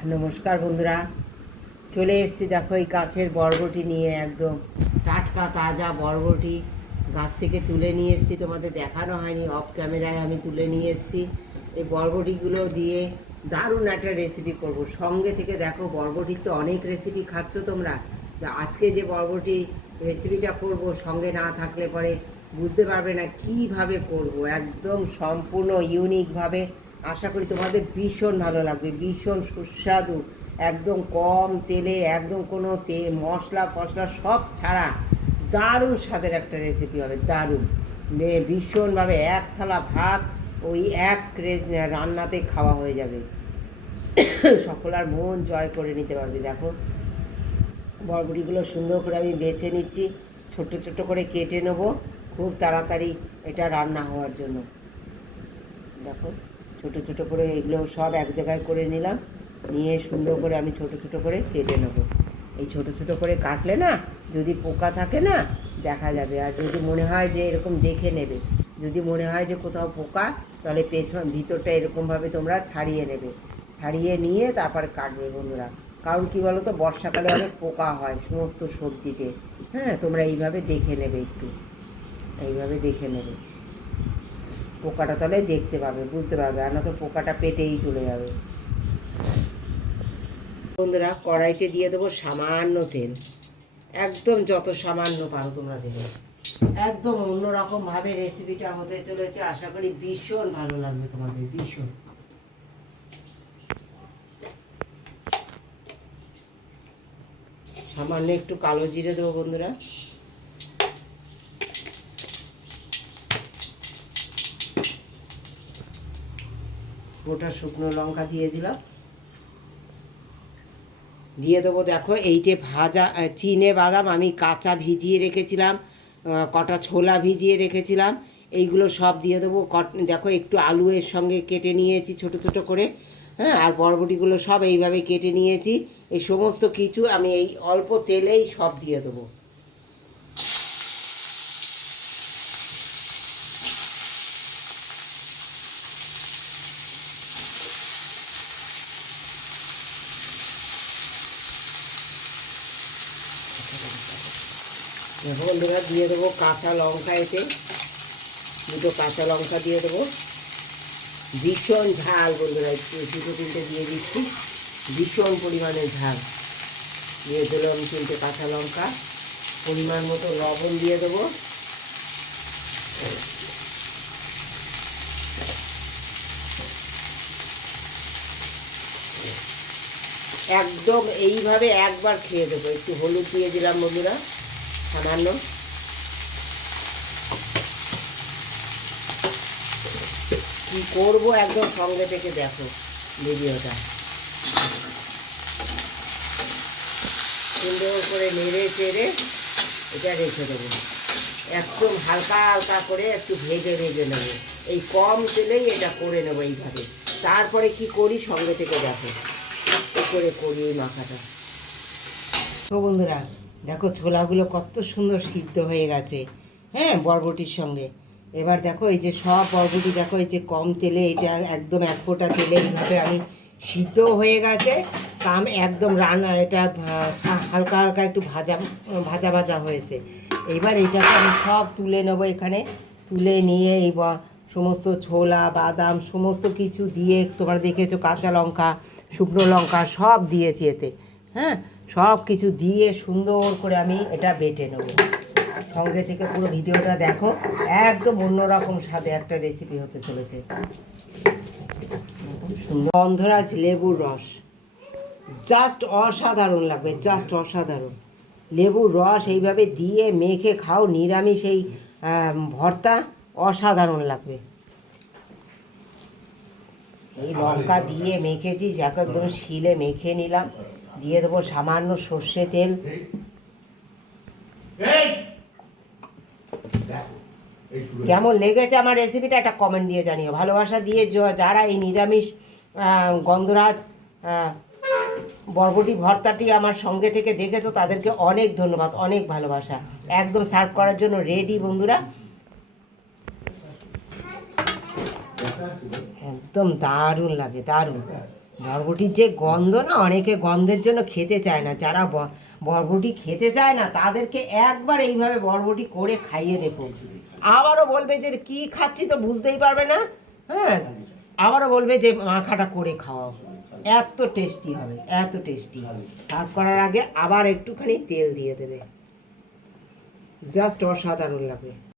নমস্কার বন্ধুরা, চলে এসেছি দেখো এই গাছের বরবটি নিয়ে। একদম টাটকা তাজা বরবটি গাছ থেকে তুলে নিয়ে এসেছি, তোমাদের দেখানো হয়নি, অফ ক্যামেরায় আমি তুলে নিয়ে এসেছি। এই বরবটিগুলো দিয়ে দারুণ একটা রেসিপি করব। সঙ্গে থেকে দেখো, বরবটির তো অনেক রেসিপি খাচ্ছ তোমরা, আজকে যে বরবটি রেসিপিটা করব সঙ্গে না থাকলে পরে বুঝতে পারবে না কিভাবে করব। একদম সম্পূর্ণ ইউনিকভাবে। আশা করি তোমাদের ভীষণ ভালো লাগবে, ভীষণ সুস্বাদু, একদম কম তেলে, একদম কোনো মশলা ফসলা সব ছাড়া দারুণ স্বাদের একটা রেসিপি হবে। দারুণ ভীষণভাবে এক থালা ভাত ওই এক রান্নাতে খাওয়া হয়ে যাবে। সকলার মন জয় করে নিতে পারবে। দেখো বরবটিগুলো সুন্দর করে আমি বেছে নিচ্ছি, ছোট্ট ছোট্ট করে কেটে নেব খুব তাড়াতাড়ি এটা রান্না হওয়ার জন্য। দেখো ছোট ছোট করে এগুলো সব এক জায়গায় করে নিলাম, নিয়ে সুন্দর করে আমি ছোট ছোট করে কেটে নেব। এই ছোট ছোট করে কাটলে না, যদি পোকা থাকে না দেখা যাবে। আর যদি মনে হয় যে এরকম দেখে নেবে, যদি মনে হয় যে কোথাও পোকা, তাহলে ভিতরটা এরকমভাবে তোমরা ছাড়িয়ে নেবে। ছাড়িয়ে নিয়ে তারপর কাটবে বন্ধুরা। কারণ কী বলো তো, বর্ষাকালে অনেক পোকা হয় সমস্ত সবজিতে। হ্যাঁ, তোমরা এইভাবে দেখে নেবে, একটু এইভাবে দেখে নেবে, পোকাটা তাহলে দেখতে পাবে, বুঝতে পারবে, আর না তো পোকাটা পেটেই চলে যাবে। বন্ধুরা কড়াইতে দিয়ে দেবো সামান্য তেল, একদম যত সামান্য পারো তোমরা দেবে। একদম অন্যরকমভাবে রেসিপিটা হতে চলেছে, আশা করি ভীষণ ভালো লাগবে তোমাদের, ভীষণ। সামান্য একটু কালো জিরে দেবো বন্ধুরা, গোটা শুকনো লঙ্কা দিয়ে দিলাম, দিয়ে দেবো দেখো এই যে ভাজা চিনে বাদাম আমি কাঁচা ভিজিয়ে রেখেছিলাম, কটা ছোলা ভিজিয়ে রেখেছিলাম, এইগুলো সব দিয়ে দেবো। দেখো একটু আলু এর সঙ্গে কেটে নিয়েছি ছোট ছোট করে, হ্যাঁ, আর বরবটিগুলো সব এইভাবে কেটে নিয়েছি। এই সমস্ত কিছু আমি এই অল্প তেলেই সব দিয়ে দেবো। দেখো বন্ধুরা, দিয়ে দেবো কাঁচা লঙ্কা, এতে দুটো কাঁচা লঙ্কা দিয়ে দেবো। ভীষণ ঝাল বন্ধুরা, একটু দুটো তিনটে দিয়ে দিচ্ছি, ভীষণ পরিমাণে ঝাল। দিয়ে দিলাম তিনটে কাঁচা লঙ্কা, পরিমাণ মতো লবণ দিয়ে দেবো। একদম এইভাবে একবার খেয়ে দেবো। একটু হলুদ দিয়ে দিলাম বন্ধুরা সামান্য। কি করবো একদম সঙ্গে থেকে দেখো ভিডিওটা। সুন্দর করে নেড়ে চেড়ে এটা রেখে দেবো, একদম হালকা হালকা করে একটু ভেজে ভেজে নেবো। এই কম তেলেই এটা করে নেবো এইভাবে। তারপরে কি করি সঙ্গে থেকে দেখো করে করি এই মাখাটা। তো বন্ধুরা দেখো ছোলাগুলো কত সুন্দর সিদ্ধ হয়ে গেছে, হ্যাঁ, বরবটির সঙ্গে। এবার দেখো এই যে সব বরবটি দেখো এই যে কম তেলে, এটা একদম এক ফোঁটা তেলে এইভাবে আমি সিদ্ধ হয়ে গেছে। কাম একদম রান্না এটা হালকা হালকা একটু ভাজা ভাজা ভাজা হয়েছে। এবার এটাকে আমি সব তুলে নেবো এখানে। তুলে নিয়ে এই সমস্ত ছোলা বাদাম সমস্ত কিছু দিয়ে, তোমরা দেখেছো কাঁচা লঙ্কা শুকনো লঙ্কা সব দিয়েছি এতে, হ্যাঁ, সব কিছু দিয়ে সুন্দর করে আমি এটা বেটে নেব। সঙ্গে থেকে পুরো ভিডিওটা দেখো, একদম অন্যরকম স্বাদে একটা রেসিপি হতে চলেছে। গন্ধরাজ লেবুর রস জাস্ট অসাধারণ লাগবে, জাস্ট অসাধারণ। লেবুর রস এইভাবে দিয়ে মেখে খাও, নিরামিষ এই ভর্তা অসাধারণ লাগবে। এই লঙ্কা দিয়ে মেখেছি, একদম শিলে মেখে নিলাম। দিয়ে দেবো সামান্য সর্ষে তেল। কেমন লেগেছে আমার রেসিপিটা একটা কমেন্ট দিয়ে জানিও। ভালোবাসা দিয়ে যারা এই নিরামিষ গন্ধরাজ বরবটি ভর্তাটি আমার সঙ্গে থেকে দেখেছো তাদেরকে অনেক ধন্যবাদ, অনেক ভালোবাসা। একদম সার্ভ করার জন্য রেডি বন্ধুরা, একদম দারুণ লাগে, দারুণ। বরবটির যে গন্ধ না, অনেকে গন্ধের জন্য খেতে চায় না। যারা বরবটি খেতে চায় না তাদেরকে একবার এইভাবে বরবটি করে খাইয়ে দেখো, আবারও বলবে যে কি খাচ্ছি তো বুঝতেই পারবে না। হ্যাঁ, আবারও বলবে যে মাখাটা করে খাওয়াও। এত টেস্টি হবে, এত টেস্টি। সার্ভ করার আগে আবার একটুখানি তেল দিয়ে দেবে, জাস্ট অসাধারণ লাগবে।